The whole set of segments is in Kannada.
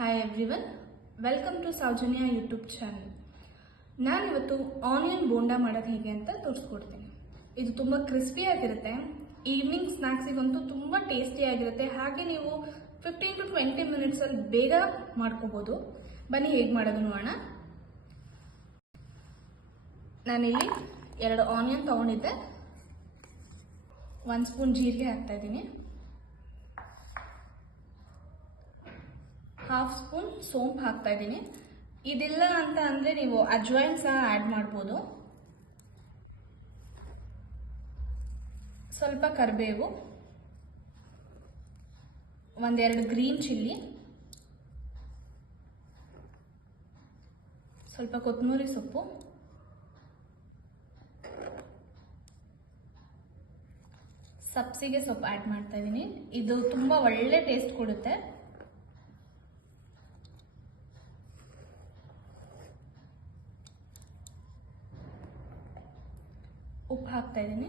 Hi everyone, welcome to Soujanya YouTube channel. ನಾನಿವತ್ತು ಆನಿಯನ್ ಬೋಂಡಾ ಮಾಡೋದು ಹೇಗೆ ಅಂತ ತೋರಿಸ್ಕೊಡ್ತೀನಿ. ಇದು ತುಂಬ ಕ್ರಿಸ್ಪಿಯಾಗಿರುತ್ತೆ. ಈವ್ನಿಂಗ್ ಸ್ನ್ಯಾಕ್ಸಿಗಂತೂ ತುಂಬ ಟೇಸ್ಟಿಯಾಗಿರುತ್ತೆ. ಹಾಗೆ ನೀವು 15 to 20 ಮಿನಿಟ್ಸಲ್ಲಿ ಬೇಗ ಮಾಡ್ಕೋಬೋದು. ಬನ್ನಿ ಹೇಗೆ ಮಾಡೋದು ನೋಡೋಣ. ನಾನಿಲ್ಲಿ 2 ಆನಿಯನ್ ತೊಗೊಂಡಿದ್ದೆ. 1 ಸ್ಪೂನ್ ಜೀರಿಗೆ ಹಾಕ್ತಾಯಿದ್ದೀನಿ. 1/2 ಸ್ಪೂನ್ ಸೋಂಪು ಹಾಕ್ತಾ ಇದ್ದೀನಿ. ಇದಿಲ್ಲ ಅಂತ ಅಂದರೆ ನೀವು ಅಜ್ವೈನ್ ಸಹ ಆ್ಯಡ್ ಮಾಡ್ಬೋದು. ಸ್ವಲ್ಪ ಕರಿಬೇವು, 1-2 ಗ್ರೀನ್ ಚಿಲ್ಲಿ, ಸ್ವಲ್ಪ ಕೊತ್ತಂಬರಿ ಸೊಪ್ಪು, ಸಬ್ಸಿಗೆ ಸೊಪ್ಪು ಆ್ಯಡ್ ಮಾಡ್ತಾ ಇದ್ದೀನಿ. ಇದು ತುಂಬ ಒಳ್ಳೆ ಟೇಸ್ಟ್ ಕೊಡುತ್ತೆ. ಉಪ್ಪು ಹಾಕ್ತಾ ಇದ್ದೀನಿ.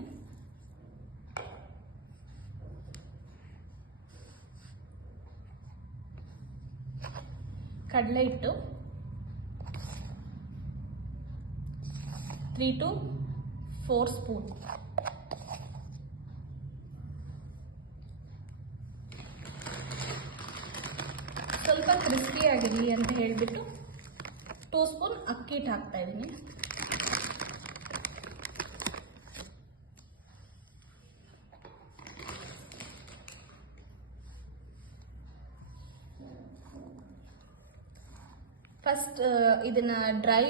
ಕಡಲೆ ಹಿಟ್ಟು 3 to 4 ಸ್ಪೂನ್. ಸ್ವಲ್ಪ ಕ್ರಿಸ್ಪಿ ಆಗಿರಲಿ ಅಂತ ಹೇಳಿಬಿಟ್ಟು 2 ಸ್ಪೂನ್ ಅಕ್ಕಿ ಹಿಟ್ಟು ಹಾಕ್ತಾ ಇದ್ದೀನಿ. ಫಸ್ಟ್ ಇದನ್ನು ಡ್ರೈ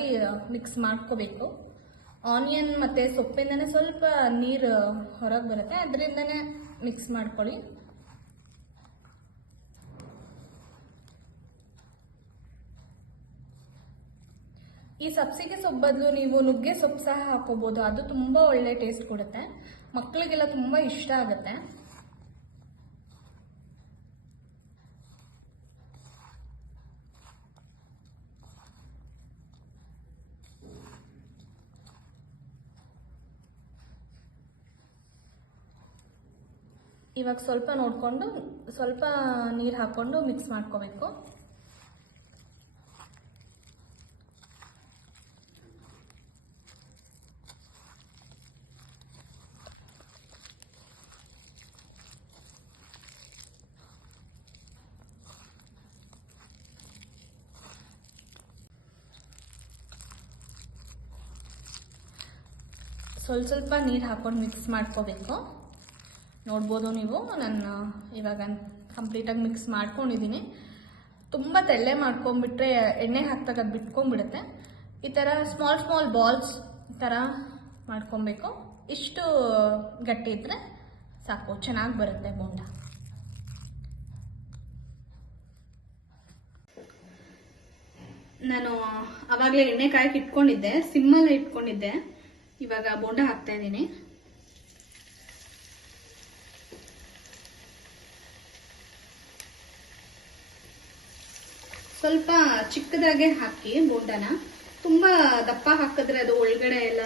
ಮಿಕ್ಸ್ ಮಾಡ್ಕೋಬೇಕು. ಆನಿಯನ್ ಮತ್ತು ಸೊಪ್ಪಿಂದನೇ ಸ್ವಲ್ಪ ನೀರು ಹೊರಗೆ ಬರುತ್ತೆ, ಅದರಿಂದನೇ ಮಿಕ್ಸ್ ಮಾಡ್ಕೊಳ್ಳಿ. ಈ ಸಬ್ಸಿಗೆ ಸೊಪ್ಪು ಬದಲು ನೀವು ನುಗ್ಗೆ ಸೊಪ್ಪು ಸಹ ಹಾಕೋಬೋದು. ಅದು ತುಂಬ ಒಳ್ಳೆ ಟೇಸ್ಟ್ ಕೊಡುತ್ತೆ. ಮಕ್ಕಳಿಗೆಲ್ಲ ತುಂಬ ಇಷ್ಟ ಆಗುತ್ತೆ. ಇವಾಗ ಸ್ವಲ್ಪ ನೋಡಿಕೊಂಡು ಸ್ವಲ್ಪ ನೀರು ಹಾಕ್ಕೊಂಡು ಮಿಕ್ಸ್ ಮಾಡ್ಕೋಬೇಕು. ಸ್ವಲ್ಪ ನೀರು ಹಾಕ್ಕೊಂಡು ಮಿಕ್ಸ್ ಮಾಡ್ಕೋಬೇಕು. ನೋಡ್ಬೋದು ನೀವು, ನಾನು ಇವಾಗ ಕಂಪ್ಲೀಟಾಗಿ ಮಿಕ್ಸ್ ಮಾಡ್ಕೊಂಡಿದ್ದೀನಿ. ತುಂಬ ತೆಳ್ಳೆ ಮಾಡ್ಕೊಂಡ್ಬಿಟ್ರೆ ಎಣ್ಣೆ ಹಾಕ್ದಾಗ ಅದು ಬಿಟ್ಕೊಂಡ್ಬಿಡುತ್ತೆ. ಈ ಥರ ಸ್ಮಾಲ್ ಬಾಲ್ಸ್ ಈ ಥರ ಮಾಡ್ಕೊಬೇಕು. ಇಷ್ಟು ಗಟ್ಟಿ ಇದ್ದರೆ ಸಾಕು, ಚೆನ್ನಾಗಿ ಬರುತ್ತೆ ಬೋಂಡ. ನಾನು ಆವಾಗಲೇ ಎಣ್ಣೆ ಕಾಯಕ್ಕೆ ಇಟ್ಕೊಂಡಿದ್ದೆ, ಸಿಮ್ಮಲ್ಲೇ ಇಟ್ಕೊಂಡಿದ್ದೆ. ಇವಾಗ ಬೋಂಡ ಹಾಕ್ತಾ ಇದ್ದೀನಿ. ಸ್ವಲ್ಪ ಚಿಕ್ಕದಾಗೆ ಹಾಕಿ ಬೋಂಡನ. ತುಂಬ ದಪ್ಪ ಹಾಕಿದ್ರೆ ಅದು ಒಳಗಡೆ ಎಲ್ಲ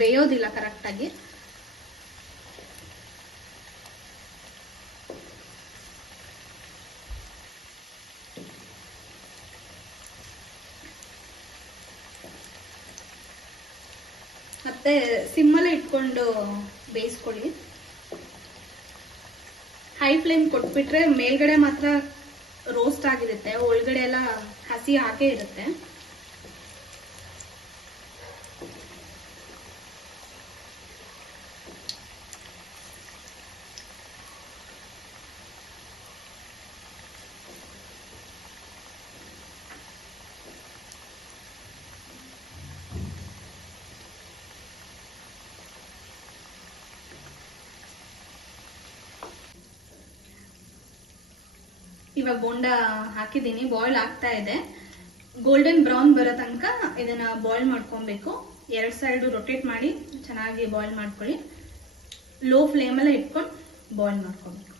ಬೇಯೋದಿಲ್ಲ ಕರೆಕ್ಟಾಗಿ. ಮತ್ತೆ ಸಿಮ್ಮಲ್ಲೇ ಇಟ್ಕೊಂಡು ಬೇಯಿಸ್ಕೊಳ್ಳಿ. ಹೈ ಫ್ಲೇಮ್ ಕೊಟ್ಬಿಟ್ರೆ ಮೇಲ್ಗಡೆ ಮಾತ್ರ ರೋಸ್ಟ್ ಆಗಿರುತ್ತೆ, ಒಳಗಡೆ ಎಲ್ಲ ಹಸಿ ಹಾಕೇ ಇರುತ್ತೆ. ಇವಾಗ ಬೋಂಡ ಹಾಕಿದ್ದೀನಿ, ಬಾಯ್ಲ್ ಆಗ್ತಾ ಇದೆ. ಗೋಲ್ಡನ್ ಬ್ರೌನ್ ಬರೋ ತನಕ ಇದನ್ನ ಬಾಯ್ಲ್ ಮಾಡ್ಕೊಬೇಕು. 2 ಸೈಡು ರೊಟೇಟ್ ಮಾಡಿ ಚೆನ್ನಾಗಿ ಬಾಯ್ಲ್ ಮಾಡ್ಕೊಳ್ಳಿ. ಲೋ ಫ್ಲೇಮಲ್ಲೇ ಇಟ್ಕೊಂಡು ಬಾಯ್ಲ್ ಮಾಡ್ಕೊಬೇಕು.